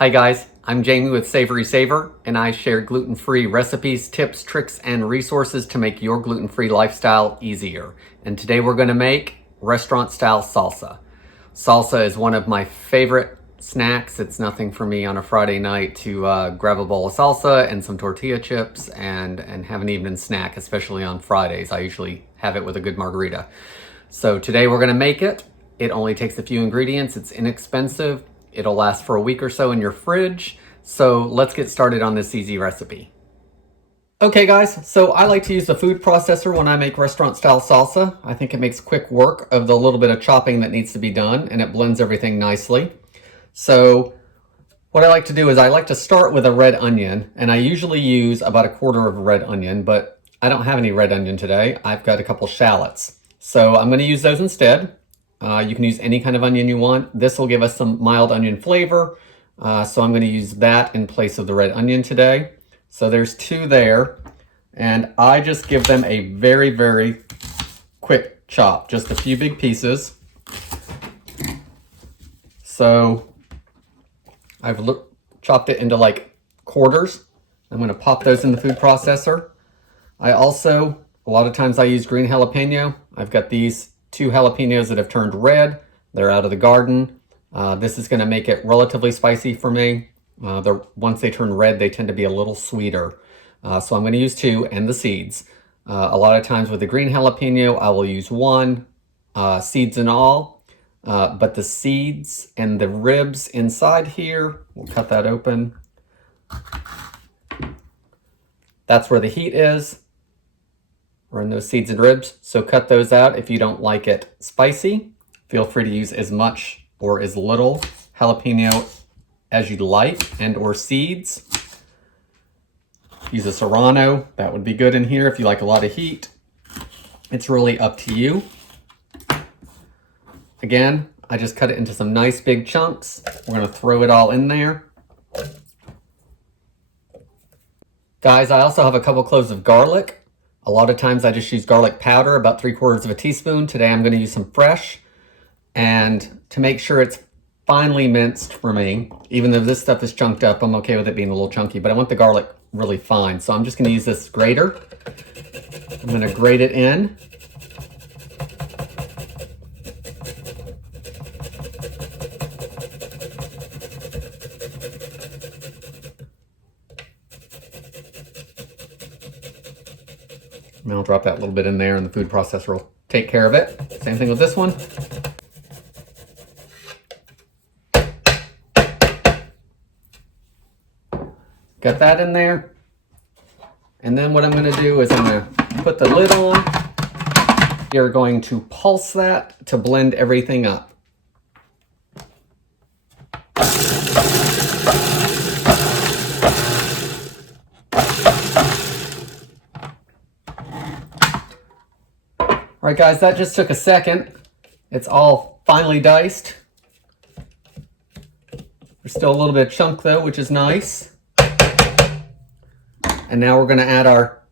Hi guys, I'm Jamie with SavorySaver, and I share gluten-free recipes, tips, tricks, and resources to make your gluten-free lifestyle easier. And today we're going to make restaurant-style salsa. Salsa is one of my favorite snacks. It's nothing for me on a Friday night to grab a bowl of salsa and some tortilla chips and have an evening snack, especially on Fridays. I usually have it with a good margarita. So today we're going to make it. It only takes a few ingredients. It's inexpensive. It'll last for a week or so in your fridge. So let's get started on this easy recipe. Okay guys, so I like to use the food processor when I make restaurant style salsa. I think it makes quick work of the little bit of chopping that needs to be done, and it blends everything nicely. So what I like to do is I like to start with a red onion, and I usually use about a quarter of a red onion, but I don't have any red onion today. I've got a couple shallots. So I'm going to use those instead. You can use any kind of onion you want. This will give us some mild onion flavor. So I'm going to use that in place of the red onion today. So there's two there. And I just give them a very, very quick chop. Just a few big pieces. So I've chopped it into like quarters. I'm going to pop those in the food processor. I also, a lot of times I use green jalapeno. I've got these two jalapenos that have turned red. They're out of the garden. This is going to make it relatively spicy for me. Once they turn red, they tend to be a little sweeter. So I'm going to use two, and the seeds. A lot of times with the green jalapeno, I will use one, seeds and all. But the seeds and the ribs inside here, we'll cut that open. That's where the heat is. Or in those seeds and ribs, so cut those out if you don't like it spicy. Feel free to use as much or as little jalapeno as you'd like, and or seeds. Use a serrano, that would be good in here if you like a lot of heat. It's really up to you. Again, I just cut it into some nice big chunks. We're gonna throw it all in there. Guys, I also have a couple cloves of garlic. A lot of times I just use garlic powder, about 3/4 of a teaspoon. Today I'm going to use some fresh. And to make sure it's finely minced for me, even though this stuff is chunked up, I'm okay with it being a little chunky, but I want the garlic really fine. So I'm just going to use this grater. I'm going to grate it in. And I'll drop that little bit in there, and the food processor will take care of it. Same thing with this one. Got that in there. And then what I'm going to do is I'm going to put the lid on. You're going to pulse that to blend everything up. All right, guys, that just took a second. It's all finely diced. There's still a little bit of chunk though, which is nice. And now we're going to add our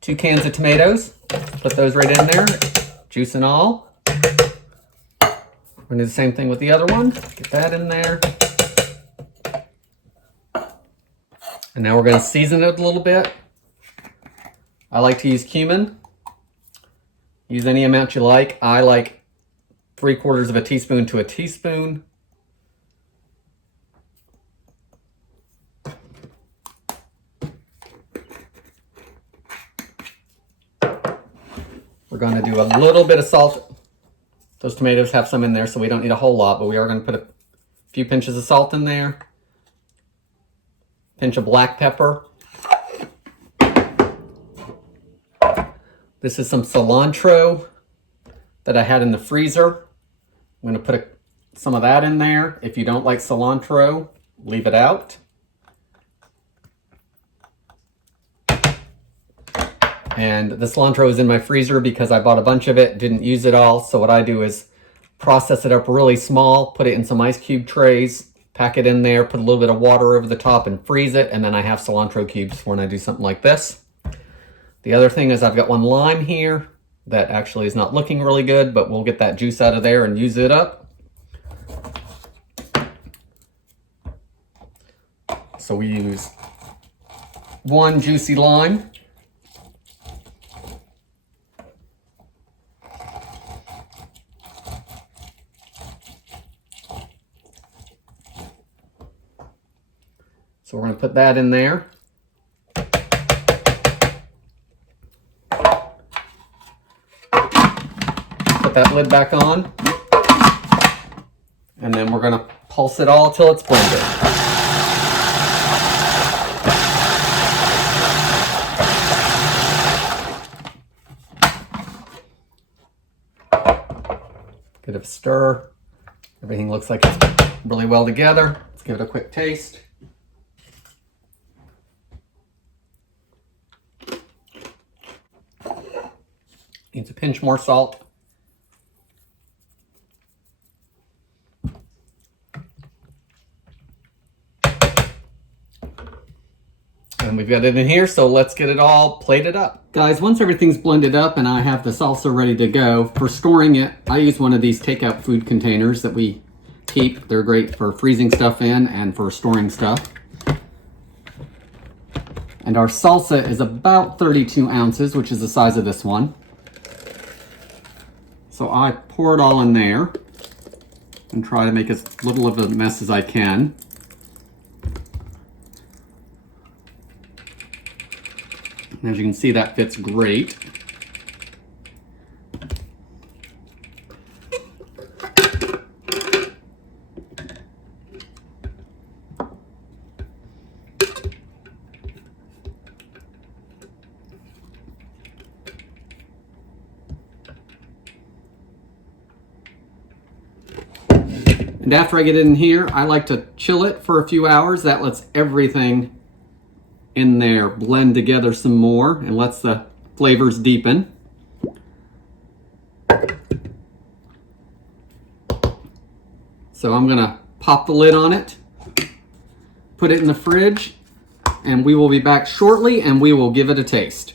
2 cans of tomatoes. Put those right in there, juice and all. We're going to do the same thing with the other one. Get that in there. And now we're going to season it a little bit. I like to use cumin. Use any amount you like. I like 3/4 of a teaspoon to a teaspoon. We're going to do a little bit of salt. Those tomatoes have some in there, so we don't need a whole lot, but we are going to put a few pinches of salt in there. Pinch of black pepper. This is some cilantro that I had in the freezer. I'm going to put some of that in there. If you don't like cilantro, leave it out. And the cilantro is in my freezer because I bought a bunch of it, didn't use it all. So what I do is process it up really small, put it in some ice cube trays, pack it in there, put a little bit of water over the top and freeze it. And then I have cilantro cubes for when I do something like this. The other thing is I've got one lime here that actually is not looking really good, but we'll get that juice out of there and use it up. So we use 1 juicy lime, so we're going to put that in there. Put that lid back on, and then we're going to pulse it all till it's blended. Bit of a stir. Everything looks like it's really well together. Let's give it a quick taste. Needs a pinch more salt. And we've got it in here, so let's get it all plated up. Guys, once everything's blended up and I have the salsa ready to go, for storing it, I use one of these takeout food containers that we keep. They're great for freezing stuff in and for storing stuff. And our salsa is about 32 ounces, which is the size of this one. So I pour it all in there and try to make as little of a mess as I can. And as you can see, that fits great. And after I get it in here, I like to chill it for a few hours. That lets everything in there blend together some more and lets the flavors deepen. So I'm gonna pop the lid on it, put it in the fridge, and we will be back shortly and we will give it a taste.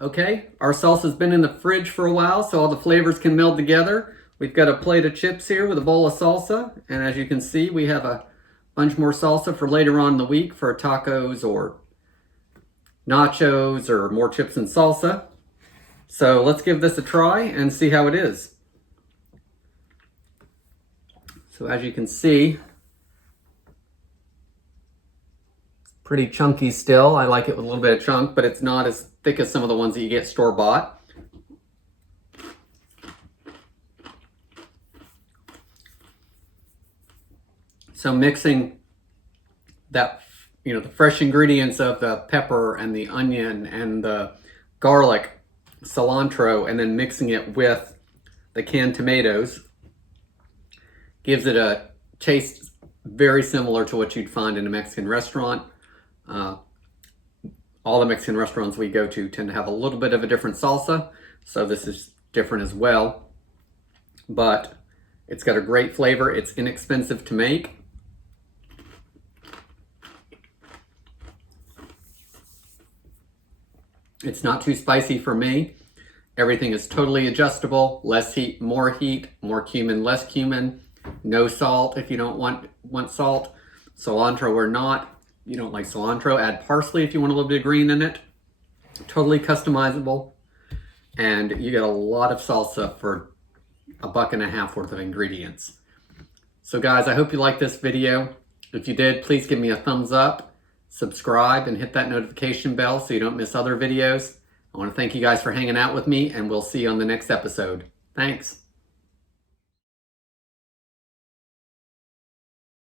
Okay, our salsa's been in the fridge for a while so all the flavors can meld together. We've got a plate of chips here with a bowl of salsa, and as you can see, we have a bunch more salsa for later on in the week for tacos or nachos or more chips and salsa. So let's give this a try and see how it is. So as you can see, it's pretty chunky still. I like it with a little bit of chunk, but it's not as thick as some of the ones that you get store-bought. So mixing that, the fresh ingredients of the pepper and the onion and the garlic, cilantro, and then mixing it with the canned tomatoes gives it a taste very similar to what you'd find in a Mexican restaurant. All the Mexican restaurants we go to tend to have a little bit of a different salsa, so this is different as well. But it's got a great flavor. It's inexpensive to make. It's not too spicy for me. Everything is totally adjustable. Less heat, more cumin, less cumin. No salt if you don't want salt. Cilantro or not. If you don't like cilantro, add parsley if you want a little bit of green in it. Totally customizable. And you get a lot of salsa for $1.50 worth of ingredients. So guys, I hope you liked this video. If you did, please give me a thumbs up. Subscribe and hit that notification bell so you don't miss other videos. I want to thank you guys for hanging out with me, and we'll see you on the next episode. Thanks.